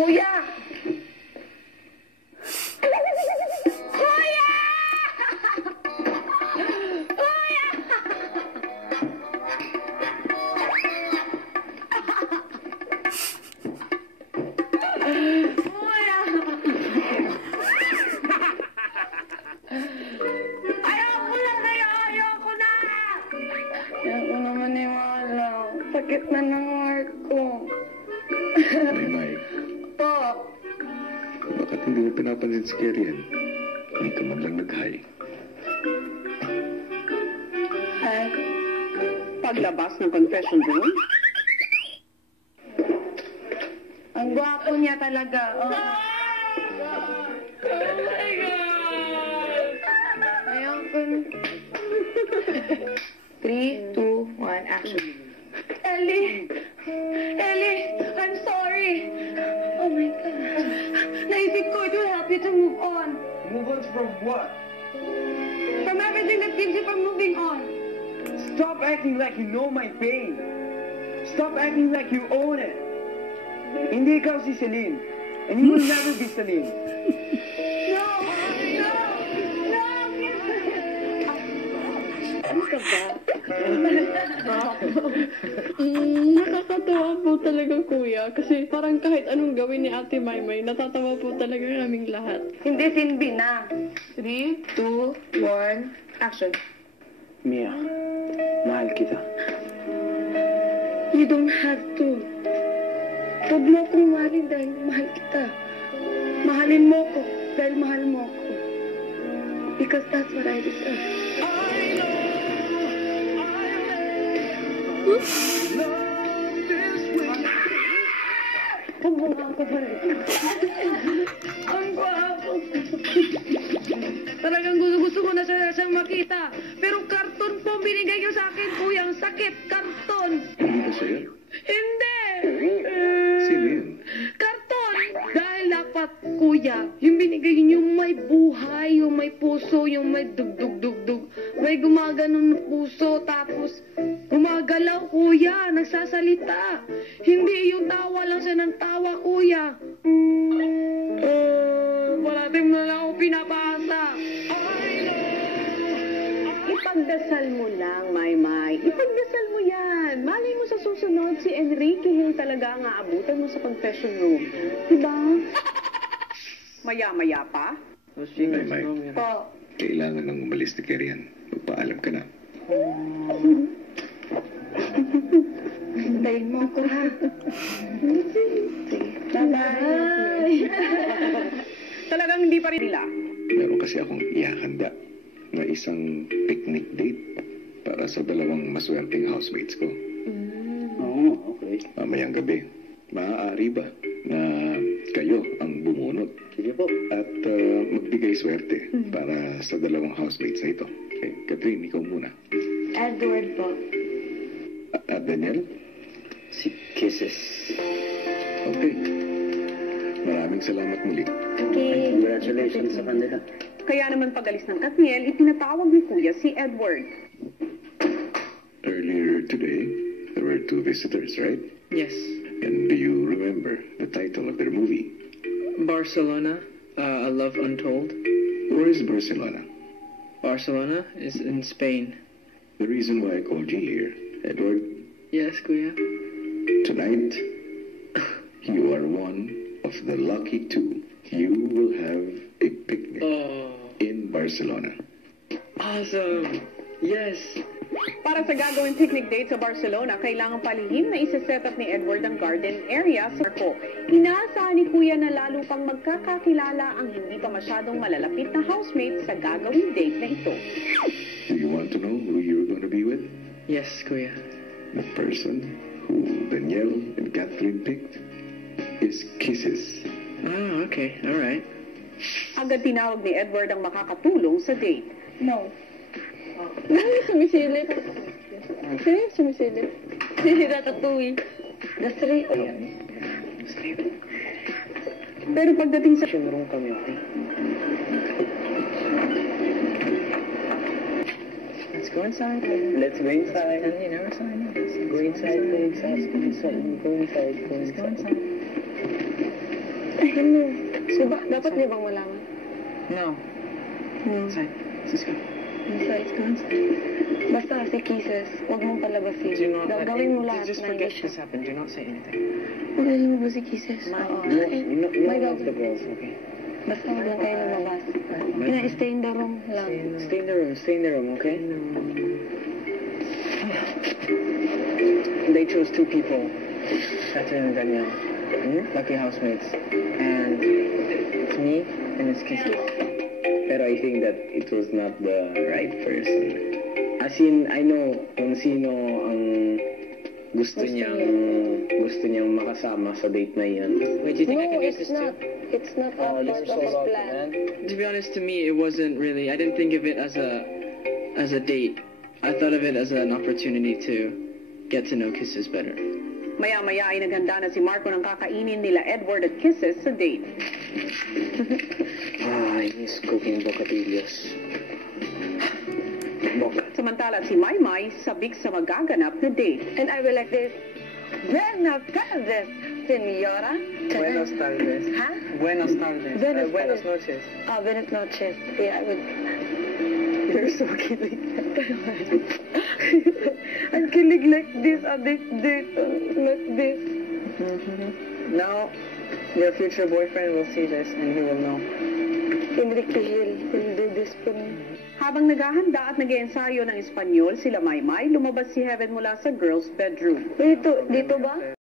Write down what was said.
Kuya! Sakit na ng heart ko. May. Po. Bakit hindi mo pinapansin si Kerian? Hindi ka man lang nag-hi. Hi. Paglabas ng confession room, Ang gwapo niya talaga. Oh. my God! Ayoko. 3, 2, 1, action. Ellie! Ellie! I'm sorry! Oh my God. Naisip ko it will help you to move on. Move on from what? From everything that keeps you from moving on. Stop acting like you know my pain. Stop acting like you own it. Hindi ikaw si Celine. And you will never be Celine. No! No! No! ano ka ba? Nakakatawa po talaga, kuya. Kasi parang kahit anong gawin ni Ate Maymay, natatawa po talaga kaming lahat. Hindi sinbi na. 3, 2, 1, action. Mia, mahal kita. You don't have to. Huwag mo akong mahalin dahil mahal kita. Mahalin mo ko dahil mahal mo ako. Because that's what I deserve. Huwag mo nga ako balik. Ang gwapo. Talagang gusto ko na siyang makita. Pero karton po binigay niyo sa akin, kuya. Ang sakit, karton. Hindi ba sa'yo? Hindi! Sino yun? Karton! Dahil dapat, kuya, yung binigay niyo yung may buhay, yung may puso, yung may dug-dug-dug-dug. May gumaganon na puso, tapos gumagalaw, kuya, nagsasalita. Hindi yung tawa lang siya ng tawa, kuya. Parating na lang ako pinapasa. Ipagdasal mo lang, Maymay. Ipagdasal mo yan. Malay mo sa susunod, si Enrique Hill talaga ang aabutan mo sa confession room. Diba? Maya-maya pa? Maymay, Po. kailangan nang umalis ni Kerian. Magpaalam ka na. Hintayin mo ako, ha? Bye-bye. Talagang hindi pa rin nila. Meron kasi akong ihahanda na isang picnic date para sa dalawang maswerteng housemates ko. Oo, okay. Mamayang gabi, maaari ba na kayo ang bumunot Sige po. at magbigay swerte para sa dalawang housemates na ito? Okay, Catherine, ikaw muna. Edward po. At Daniel? Si Kisses. Okay. Maraming salamat muli. Okay. Congratulations sa kanila. Kaya naman pag-alis ng Katniel, ipinatawag ni Kuya si Edward. Earlier today, there were two visitors, right? Yes. And do you remember the title of their movie? Barcelona, A Love Untold. Where is Barcelona? Barcelona is in Spain. The reason why I called you here, Edward, Yes, kuya. tonight, you are one of the lucky two. You will have a picnic Oh, in Barcelona. awesome. Yes. Para sa gagawing picnic date sa Barcelona, kailangang palihim na isa-set up ni Edward ang garden area sa parko. Inaasahan ni Kuya na lalo pang magkakakilala ang hindi pa masyadong malalapit na housemates sa gagawing date na ito. Do you want to know who you're going to be with? Yes, kuya. The person who Danielle and Catherine picked is Kisses. Ah, okay. All right. Agad tinawag ni Edward ang makakatulong sa date. No. Sumisilip. Sino sumisilip? Hindi ratatouille. The three. Ayan. Pero pagdating sa... Room kami, okay? Let's go inside. Let's go inside. You never sign up. Go inside, go inside, go inside, go inside, go Let's go inside. inside. Ay, ano? So, dapat niya bang malaman? No. No. Inside. Let's go. Inside ka. Basta si Kisses, huwag mong palabasin. Do not Gagawin mo lahat just na hindi forget siya. this happened. Do not say anything. Magaling mo ba si Kisses? Oo. May None of the gagawin. girls, okay? Basta huwag lang kayo lumabas. Stay in the room lang. Stay in the room. Stay in the room, okay? They chose two people, Catherine and Danielle, lucky housemates, and it's me and it's Kisses. Pero I think that it was not the right person. As in, I know kung sino ang gusto niyang makasama sa date na yan. Wait, do you think I No, can use it's this not. too? It's not all part of his plan. To be honest, to me, it wasn't really. I didn't think of it as a date. I thought of it as an opportunity to get to know Kisses better. Maya-maya ay naghanda na si Marco ng kakainin nila Edward at Kisses sa date. I miss cooking bocadillos. Samantala si Maymay sabik sa magaganap na date. And I will like this. Buenas tardes, señora. Buenos tardes. Ha? Buenos tardes. Buenos Buenas tardes. noches. Buenas noches. Yeah, I would. You're so kilig. I'm kilig like this, date like this. Now, your future boyfriend will see this and he will know. Enrique Hill will do this for me. Habang naghahanda at nag-eensayo ng Espanyol sila Maymay, lumabas si Heaven mula sa girls' bedroom. Dito ba?